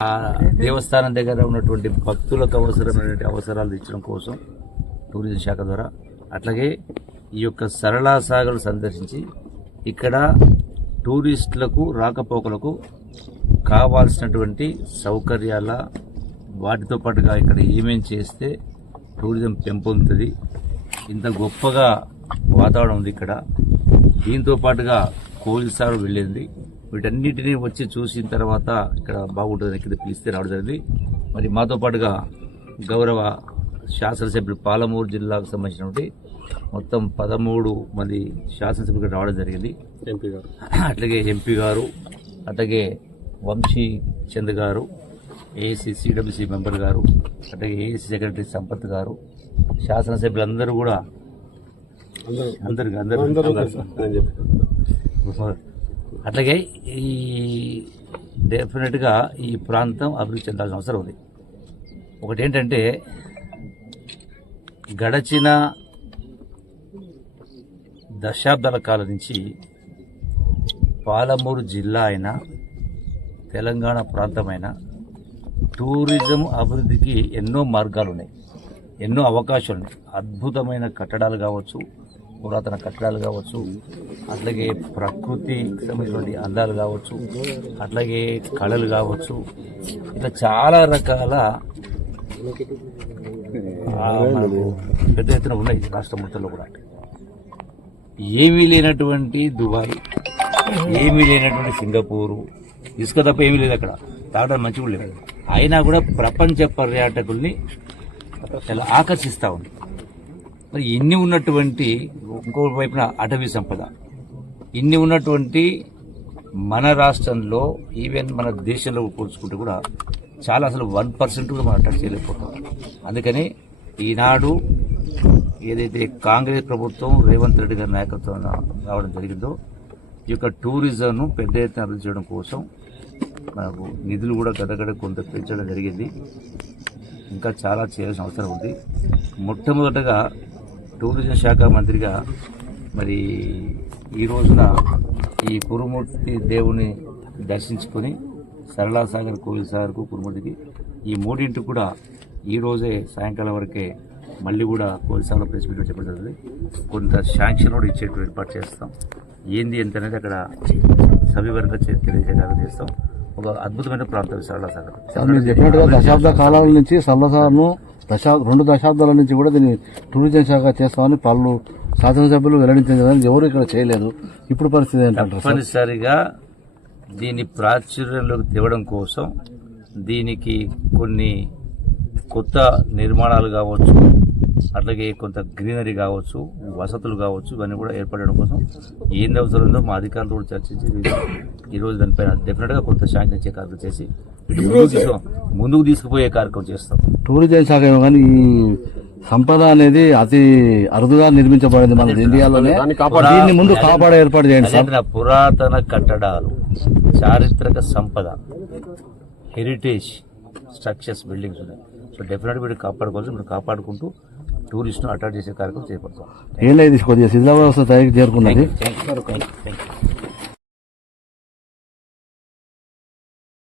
ఆ దేవస్థానం దగ్గర ఉన్నటువంటి భక్తులకు అవసరమైనటువంటి అవసరాలు తీర్చడం కోసం టూరిజం శాఖ ద్వారా అట్లాగే ఈ యొక్క సరళా సాగర్ సందర్శించి ఇక్కడ టూరిస్టులకు రాకపోకలకు కావాల్సినటువంటి సౌకర్యాల వాటితో పాటుగా ఇక్కడ ఏమేం చేస్తే టూరిజం పెంపొందుతుంది ఇంత గొప్పగా వాతావరణం ఉంది ఇక్కడ. దీంతో పాటుగా కోలిసారు వెళ్ళింది. వీటన్నిటిని వచ్చి చూసిన తర్వాత ఇక్కడ బాగుంటుంది ఇక్కడ పిలిస్తే రావడం జరిగింది. మరి మాతో పాటుగా గౌరవ శాసనసభ్యులు పాలమూరు జిల్లాకు సంబంధించినటువంటి మొత్తం పదమూడు మంది శాసనసభ్యులు రావడం జరిగింది. ఎంపీ గారు. అట్లాగే ఎంపీ గారు అట్లాగే వంశీ చంద్ గారు ఏసీ సిడబ్ల్యూసీ మెంబర్ గారు అట్లాగే ఏసీ సెక్రటరీ సంపత్ గారు శాసనసభ్యులందరూ కూడా అందరూ. అందరు అట్లాగే ఈ డెఫినెట్గా ఈ ప్రాంతం అభివృద్ధి చెందాల్సిన అవసరం ఉంది. ఒకటి ఏంటంటే గడచిన దశాబ్దాల కాలం నుంచి పాలమూరు జిల్లా అయినా తెలంగాణ ప్రాంతమైన టూరిజం అభివృద్ధికి ఎన్నో మార్గాలు ఉన్నాయి ఎన్నో అవకాశాలు ఉన్నాయి అద్భుతమైన కట్టడాలు కావచ్చు పురాతన కట్టడాలు కావచ్చు అట్లాగే ప్రకృతికి సంబంధించినటువంటి అందాలు కావచ్చు అట్లాగే కళలు కావచ్చు ఇట్లా చాలా రకాల మనకు పెద్ద ఎత్తున ఉన్నాయి రాష్ట్ర మొత్తంలో కూడా. ఏమీ లేనటువంటి దుబాయ్ ఏమీ లేనటువంటి సింగపూరు ఇసుక తప్ప ఏమీ లేదు అక్కడ. తాగడానికి మంచిగా కూడా లేదు అయినా కూడా ప్రపంచ పర్యాటకుల్ని చాలా ఆకర్షిస్తూ ఉంది. మరి ఇన్ని ఉన్నటువంటి ఇంకో వైపున అటవీ సంపద. ఇన్ని ఉన్నటువంటి మన రాష్ట్రంలో ఈవెన్ మన దేశంలో పోల్చుకుంటే కూడా చాలా అసలు వన్ పర్సెంట్ కూడా మనం టచ్ చేయలేకపోతాం అందుకని ఈనాడు ఏదైతే కాంగ్రెస్ ప్రభుత్వం రేవంత్ రెడ్డి గారి నాయకత్వం రావడం జరిగిందో ఈ యొక్క టూరిజంను పెద్ద ఎత్తున అభివృద్ధి చేయడం కోసం మనకు నిధులు కూడా గడగడ కొంత పెంచడం జరిగింది. ఇంకా చాలా చేయాల్సిన అవసరం ఉంది. మొట్టమొదటగా టూరిజం శాఖ మంత్రిగా మరి ఈ రోజున ఈ కురుమూర్తి దేవుని దర్శించుకొని సరళాసాగర్ కోవిల్ సాగర్కు కురుమూర్తికి ఈ మూడింటికి కూడా ఈరోజే సాయంకాలం వరకే మళ్ళీ కూడా కోవిల్ సాగర్ ప్రెస్ మీట్లో చెప్పడం జరుగుతుంది. కొంత శాంక్షన్ కూడా ఇచ్చేటువంటి ఏర్పాటు చేస్తాం. ఏంది ఎంత అనేది అక్కడ సవివరంగా తెలియజేయడానికి చేస్తాం. ఒక అద్భుతమైన ప్రాంతం మీరు చెప్పినట్టుగా దశాబ్ద కాలాల నుంచి సల్లసార్ను దశా రెండు దశాబ్దాల నుంచి కూడా దీన్ని టూరిజం శాఖ చేస్తామని పలు శాసనసభ్యులు వెల్లడించారు కానీ ఎవరు ఇక్కడ చేయలేదు. ఇప్పుడు పరిస్థితి ఏంటంటారు సార్? తప్పనిసరిగా దీన్ని ప్రాచుర్యంలోకి తేవడం కోసం దీనికి కొన్ని కొత్త నిర్మాణాలు కావచ్చు అట్లాగే కొంత గ్రీనరీ కావచ్చు వసతులు కావచ్చు ఇవన్నీ కూడా ఏర్పడడం కోసం ఏంది అవసరం ఉందో మా అధికారులు కూడా చర్చించి ఈ రోజు దానిపైన డెఫినెట్గా కొంత శాంక్షన్ ఇచ్చే కార్యక్రమం చేసి ముందుకు తీసుకో- ముందుకు తీసుకుపోయే కార్యక్రమం చేస్తాం. టూరిజం శాఖ ఏమో కానీ ఈ సంపద అనేది అతి అరుదుగా నిర్మించబడింది మన ఇండియాలోనే. దాన్ని ముందు కాపాడే ఏర్పాటు చేయండి సార్. పురాతన కట్టడాలు చారిత్రక సంపద హెరిటేజ్ స్ట్రక్చర్స్ బిల్డింగ్స్ ఉన్నాయి. సో డెఫినెట్గా వీటిని కాపాడుకోవాల్సి మీరు కాపాడుకుంటూ టూరిస్ట్ను అట్రాక్ట్ చేసే కార్యక్రమం చేపడతాం. ఏం లేదు కొద్దిగా శిథిలావస్థ తయారు చేరుకున్నది. Thank you